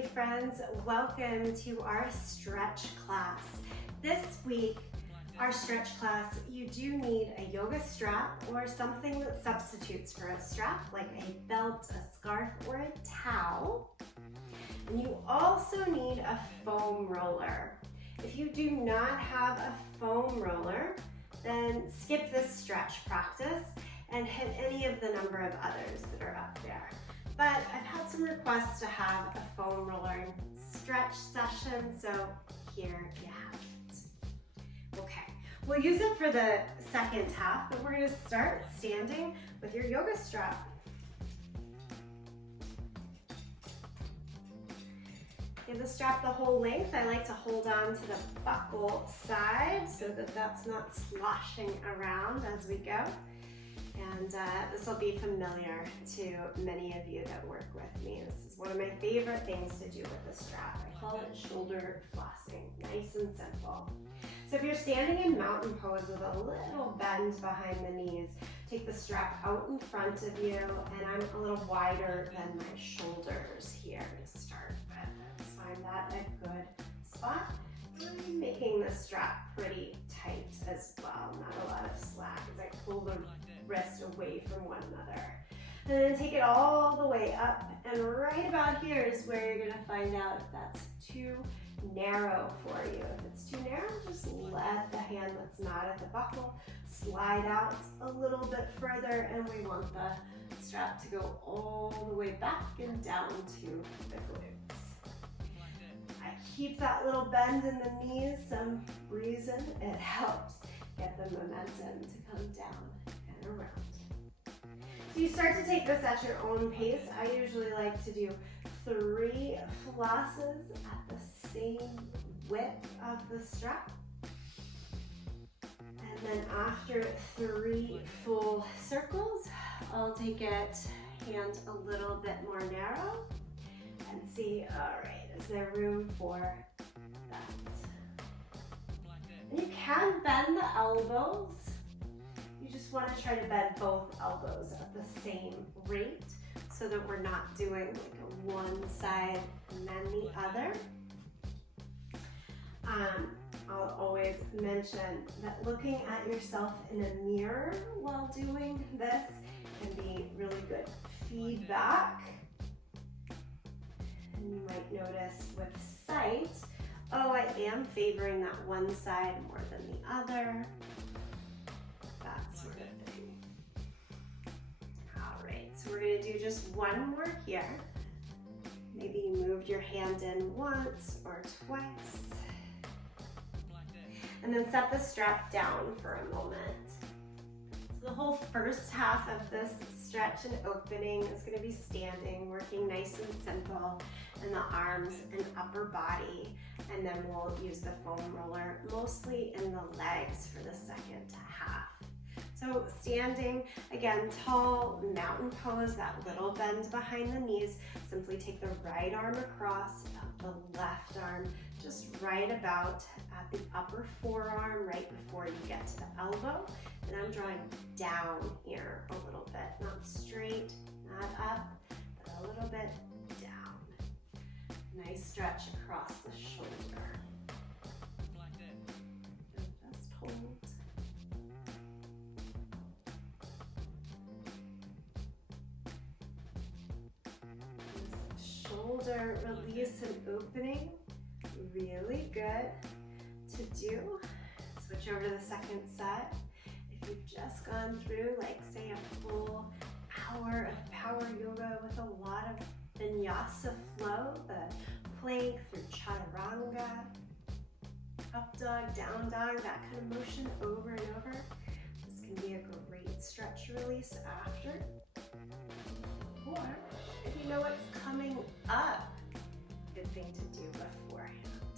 Hey friends, welcome to our stretch class. This week, our stretch class, you do need a yoga strap or something that substitutes for a strap, like a belt, a scarf, or a towel. And you also need a foam roller. If you do not have a foam roller, then skip this stretch practice and hit any of the number of others that are up there. But I've had some requests to have a foam roller stretch session, so here you have it. Okay, we'll use it for the second half, but we're gonna start standing with your yoga strap. Give the strap the whole length. I like to hold on to the buckle side so that that's not sloshing around as we go. And this will be familiar to many of you that work with me. This is one of my favorite things to do with the strap. I call it shoulder flossing, nice and simple. So if you're standing in mountain pose with a little bend behind the knees, take the strap out in front of you, and I'm a little wider than my shoulders here to start with. Just find that a good spot. I'm making the strap pretty tight as well, not a lot of slack as I pull the wrist away from one another. And then take it all the way up, and right about here is where you're gonna find out if that's too narrow for you. If it's too narrow, just let the hand that's not at the buckle slide out a little bit further, and we want the strap to go all the way back and down to the glutes. I keep that little bend in the knees, some reason it helps get the momentum to come down and around. So you start to take this at your own pace. I usually like to do 3 flosses at the same width of the strap. And then after 3 full circles, I'll take it hand a little bit more narrow and see, all right, is there room for that? And you can bend the elbows. You just want to try to bend both elbows at the same rate so that we're not doing like a one side and then the other. I'll always mention that looking at yourself in a mirror while doing this can be really good feedback. And you might notice with sight, oh, I am favoring that one side more than the other. That sort of thing. All right, so we're gonna do just one more here. Maybe you moved your hand in once or twice. And then set the strap down for a moment. So the whole first half of this stretch and opening is gonna be standing, working nice and simple in the arms and upper body. And then we'll use the foam roller mostly in the legs for the second half. So standing, again, tall mountain pose, that little bend behind the knees. Simply take the right arm across, the left arm just right about at the upper forearm, right before you get to the elbow. And I'm drawing down here a little bit, not straight, not up, but a little bit down. Nice stretch across the shoulder. And just hold. Shoulder release and opening, really good to do. Switch over to the second side. If you've just gone through, like say, a full hour of power yoga with a lot of vinyasa flow, the plank through chaturanga, up dog, down dog, that kind of motion over and over. This can be a great stretch release after. Or if you know what's coming up, good thing to do beforehand.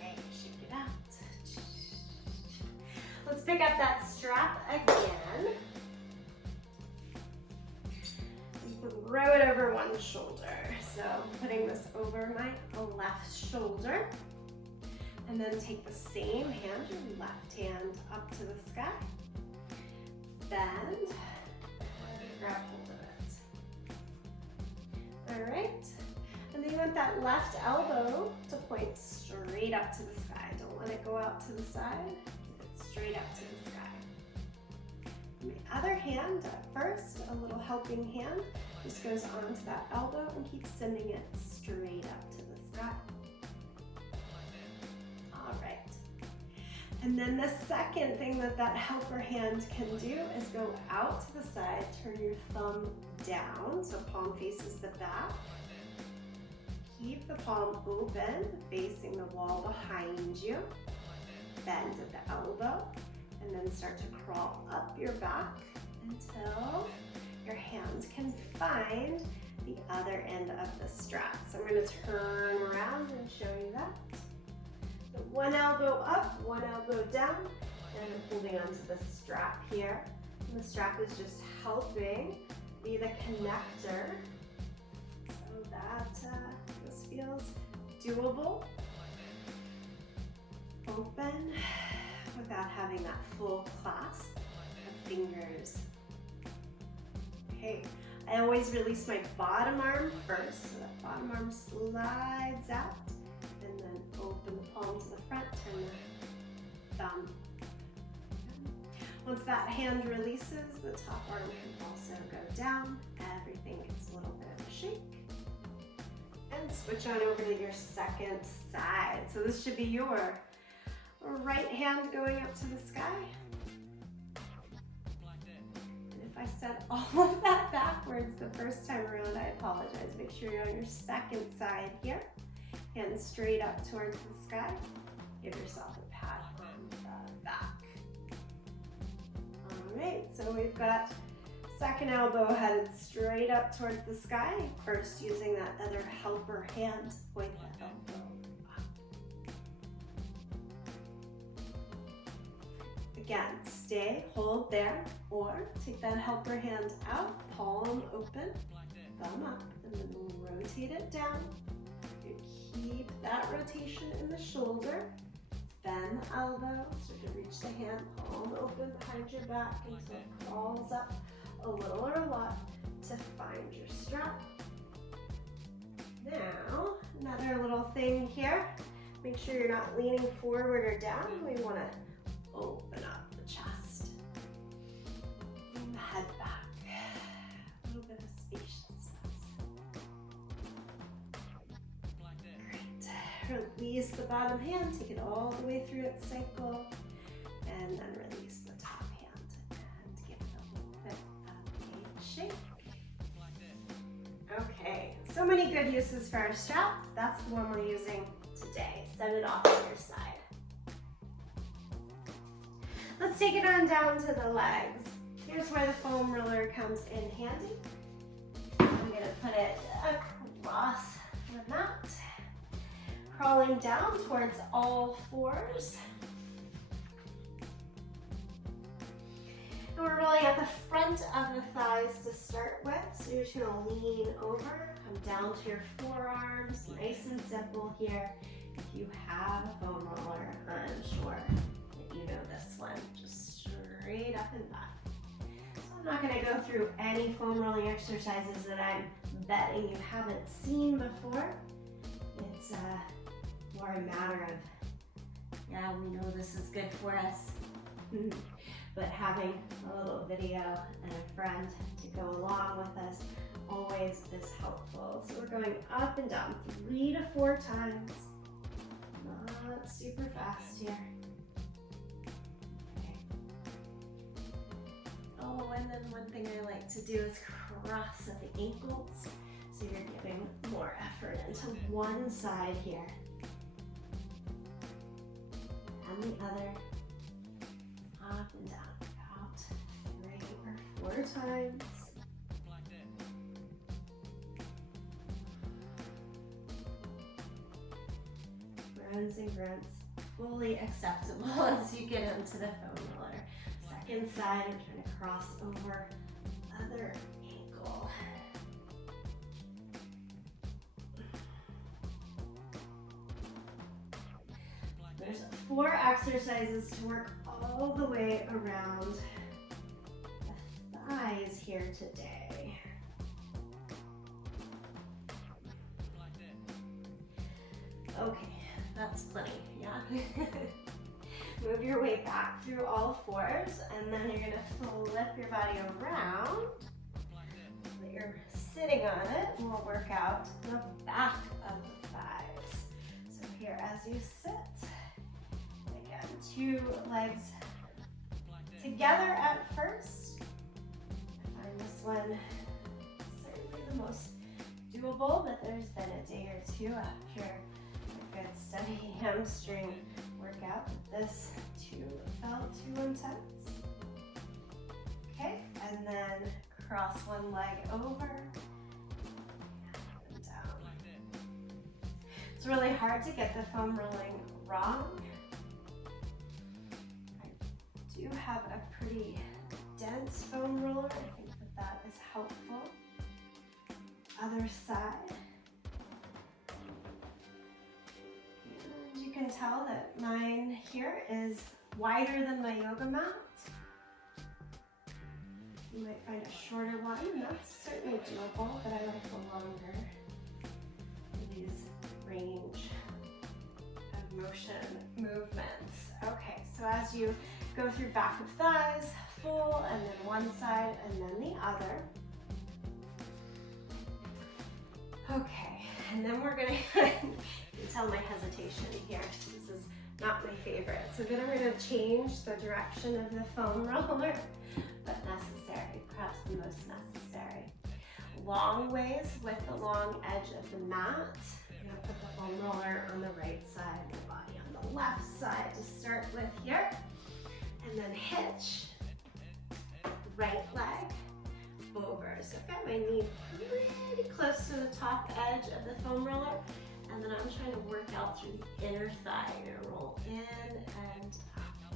Okay, shake it out. Let's pick up that strap again. And throw it over one shoulder. So putting this over my left shoulder. And then take the same hand, your left hand up to the sky. Bend, grab hold of it. All right, and want that left elbow to point straight up to the sky. Don't let it go out to the side. Keep it straight up to the sky. My other hand, at first, a little helping hand, just goes onto that elbow and keeps sending it straight up to the sky. All right. And then the second thing that that helper hand can do is go out to the side, turn your thumb down, so palm faces the back. Keep the palm open, facing the wall behind you. Bend at the elbow, and then start to crawl up your back until your hand can find the other end of the strap. So I'm going to turn around and show you that. So one elbow up, one elbow down, and I'm holding onto the strap here. And the strap is just helping be the connector so that this feels doable. Open without having that full clasp of fingers. Okay, I always release my bottom arm first, so that bottom arm slides out, and then open the palm to the front, turn the thumb. Once that hand releases, the top arm can also go down. Everything gets a little bit of a shake. And switch on over to your second side. So this should be your right hand going up to the sky. And if I said all of that backwards the first time around, I apologize. Make sure you're on your second side here. Hands straight up towards the sky. Give yourself a pat on the back. All right, so we've got second elbow headed straight up towards the sky. First, using that other helper hand to point the elbow up. Again, stay, hold there, or take that helper hand out, palm open, thumb up, and then rotate it down. You keep that rotation in the shoulder. Bend the elbow, so to reach the hand, palm open behind your back until it crawls up a little or a lot to find your strap. Now, another little thing here. Make sure you're not leaning forward or down. We want to open up the chest and the head back. A little bit of spaciousness. Great. Release the bottom hand. Take it all the way through its cycle, and then release the top hand and give it a little bit of a shake. Okay, so many good uses for our strap. That's the one we're using today. Set it off on your side. Let's take it on down to the legs. Here's where the foam roller comes in handy. I'm gonna put it across the mat. Crawling down towards all fours. And we're rolling at the front of the thighs to start with. So you're just gonna lean over, come down to your forearms. Nice and simple here. If you have a foam roller, I'm sure that you know this one. Just straight up and back. So I'm not gonna go through any foam rolling exercises that I'm betting you haven't seen before. It's more a matter of, yeah, we know this is good for us. But having a little video and a friend to go along with us always is helpful. So we're going up and down 3 to 4 times. Not super fast here. Okay. Oh, and then one thing I like to do is cross at the ankles. So you're giving more effort into one side here. And the other. Up and down, about 3 or 4 times. Grunts and grunts, fully acceptable as you get into the foam roller. Second side, I'm trying to cross over other ankle. There's 4 exercises to work all the way around the thighs here today. Okay, that's plenty, yeah? Move your way back through all fours, and then you're gonna flip your body around. So that you're sitting on it, and we'll work out the back of the thighs. So here, as you sit, again, 2 legs together at first. I find this one certainly the most doable, but there's been a day or two after a good steady hamstring workout that this too felt too intense. Okay, and then cross one leg over and down. It's really hard to get the foam rolling wrong. I do have a pretty dense foam roller. I think that is helpful. Other side. And you can tell that mine here is wider than my yoga mat. You might find a shorter one, and that's certainly doable, but I like the longer for these range of motion movements. Okay, so as you go through back of thighs, full, and then one side, and then the other. Okay, and then we're gonna, you tell my hesitation here. This is not my favorite. So then we're gonna change the direction of the foam roller, but necessary, perhaps the most necessary. Long ways with the long edge of the mat. I'm gonna put the foam roller on the right side, the body on the left side to start with here. And then hitch, right leg over. So I've got my knee pretty close to the top edge of the foam roller, and then I'm trying to work out through the inner thigh. You're gonna roll in and out.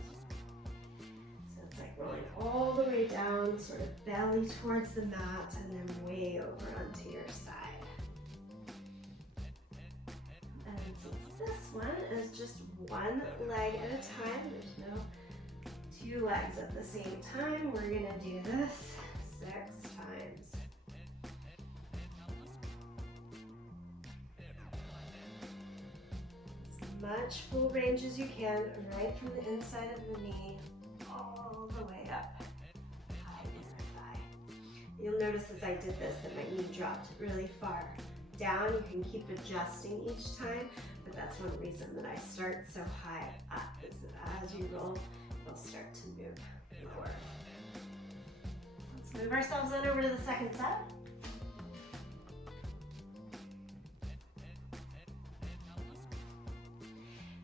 So it's like rolling all the way down, sort of belly towards the mat, and then way over onto your side. And since this one is just one leg at a time, there's no 2 legs at the same time, we're gonna do this 6 times. As much full range as you can, right from the inside of the knee, all the way up, high inner thigh. You'll notice as I did this that my knee dropped really far down. You can keep adjusting each time, but that's one reason that I start so high up, is that as you roll, we'll start to move lower. Let's move ourselves on over to the second set.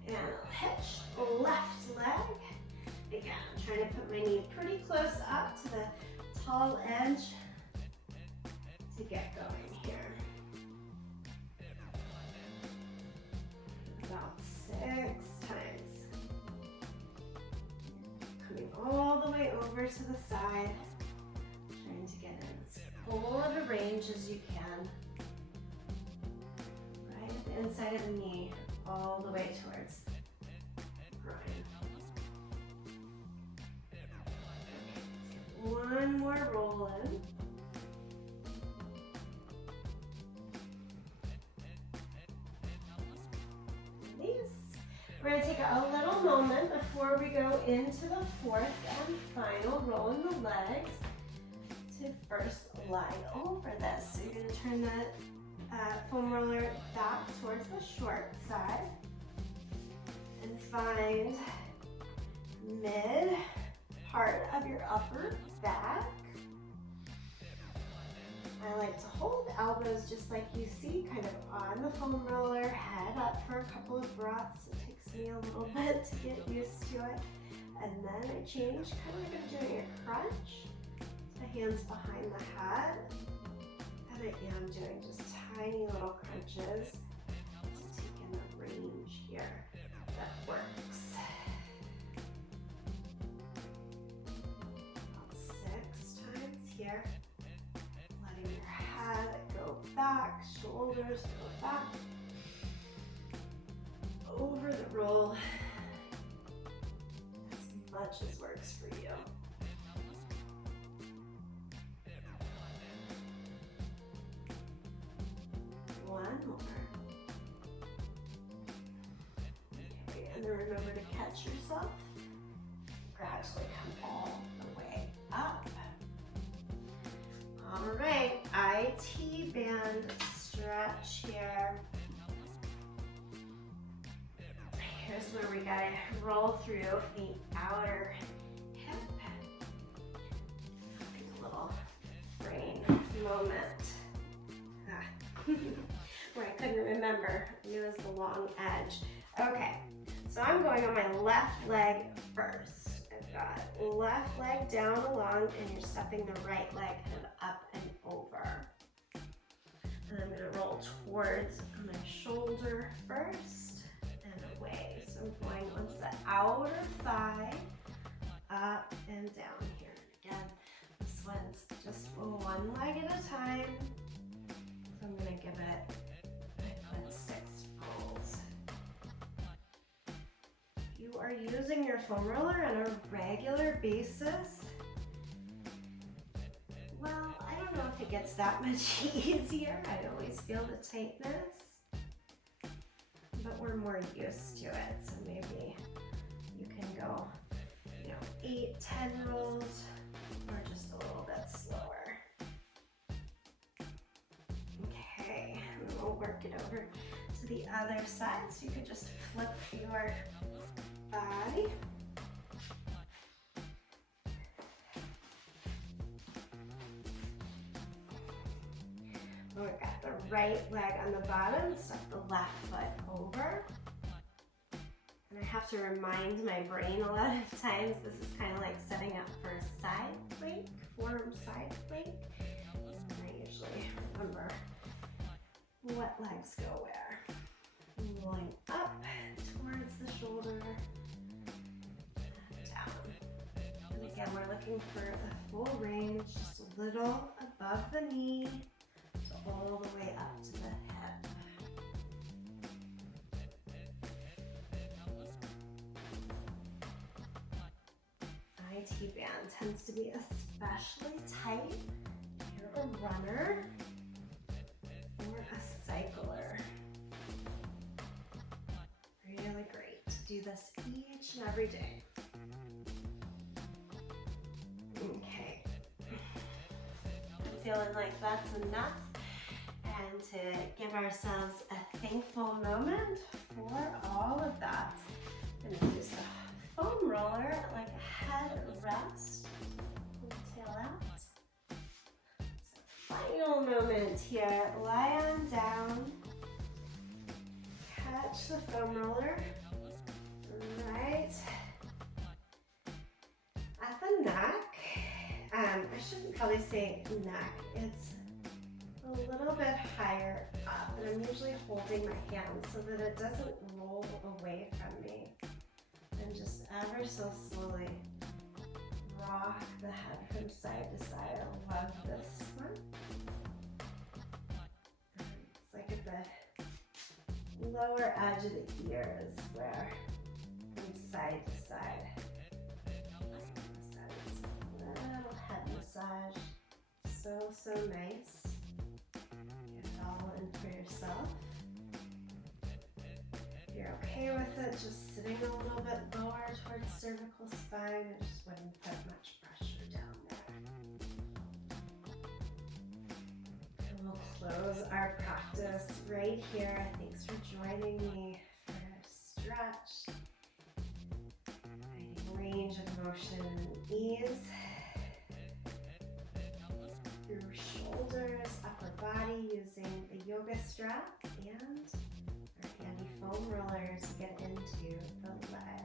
And I'll hitch, left leg. Again, I'm trying to put my knee pretty close up to the tall edge to get going here. About 6 times. Coming all the way over to the side, trying to get in as full of a range as you can. Right at the inside of the knee, all the way towards the groin. Okay, one more roll in. We're going to take a little moment before we go into the 4th and final roll in the legs to first lie over this. So you're going to turn the foam roller back towards the short side and find mid part of your upper back. I like to hold elbows just like you see, kind of on the foam roller, head up for a couple of breaths. It takes me a little bit to get used to it. And then I change, kind of like I'm doing a crunch. The hands behind the head. And I am doing just tiny little crunches to take in the range here that works. About 6 times here. Letting your head go back, shoulders go back. Over the roll as much as works for you. One more. and then remember to catch yourself. Gradually come all the way up. All right, IT band stretch here. Here's where we gotta roll through the outer hip. Take a little brain moment. Where I couldn't remember. I knew it was the long edge. Okay, so I'm going on my left leg first. I've got left leg down along, and you're stepping the right leg kind of up and over. And I'm gonna roll towards my shoulder first and away. So I'm going onto the outer thigh, up and down here. Again, this one's just one leg at a time. So I'm gonna give it, I put 6 rolls. You are using your foam roller on a regular basis. Well, I don't know if it gets that much easier. I always feel the tightness, but we're more used to it. So maybe you can go, 8, 10 rolls, or just a little bit slower. Okay, and then we'll work it over to the other side. So you could just flip your body. We've got the right leg on the bottom, step the left foot over. And I have to remind my brain a lot of times, this is kind of like setting up for a side plank, forearm side plank. And I usually remember what legs go where. Rolling up towards the shoulder and down. And again, we're looking for a full range, just a little above the knee, so all the way up to the hip. IT band tends to be especially tight if you're a runner or a cycler. Really great to do this each and every day. Okay, I'm feeling like that's enough, and to give ourselves a thankful moment for all of that, I'm going to use the foam roller like a head rest, tail out. So final moment here, lie on down, catch the foam roller right at the neck. I shouldn't probably say neck, it's a little bit higher up, and I'm usually holding my hand so that it doesn't roll away from me. And just ever so slowly rock the head from side to side. I love this one. It's like at the lower edge of the ears, where from side to side. Little head massage. So nice. Get it all in for yourself. If you're okay with it, just sitting a little bit lower towards cervical spine, I just wouldn't put much pressure down there. And we'll close our practice right here. Thanks for joining me for a stretch. Finding range of motion and ease through shoulders, upper body, using the yoga strap and our handy foam rollers to get into the legs.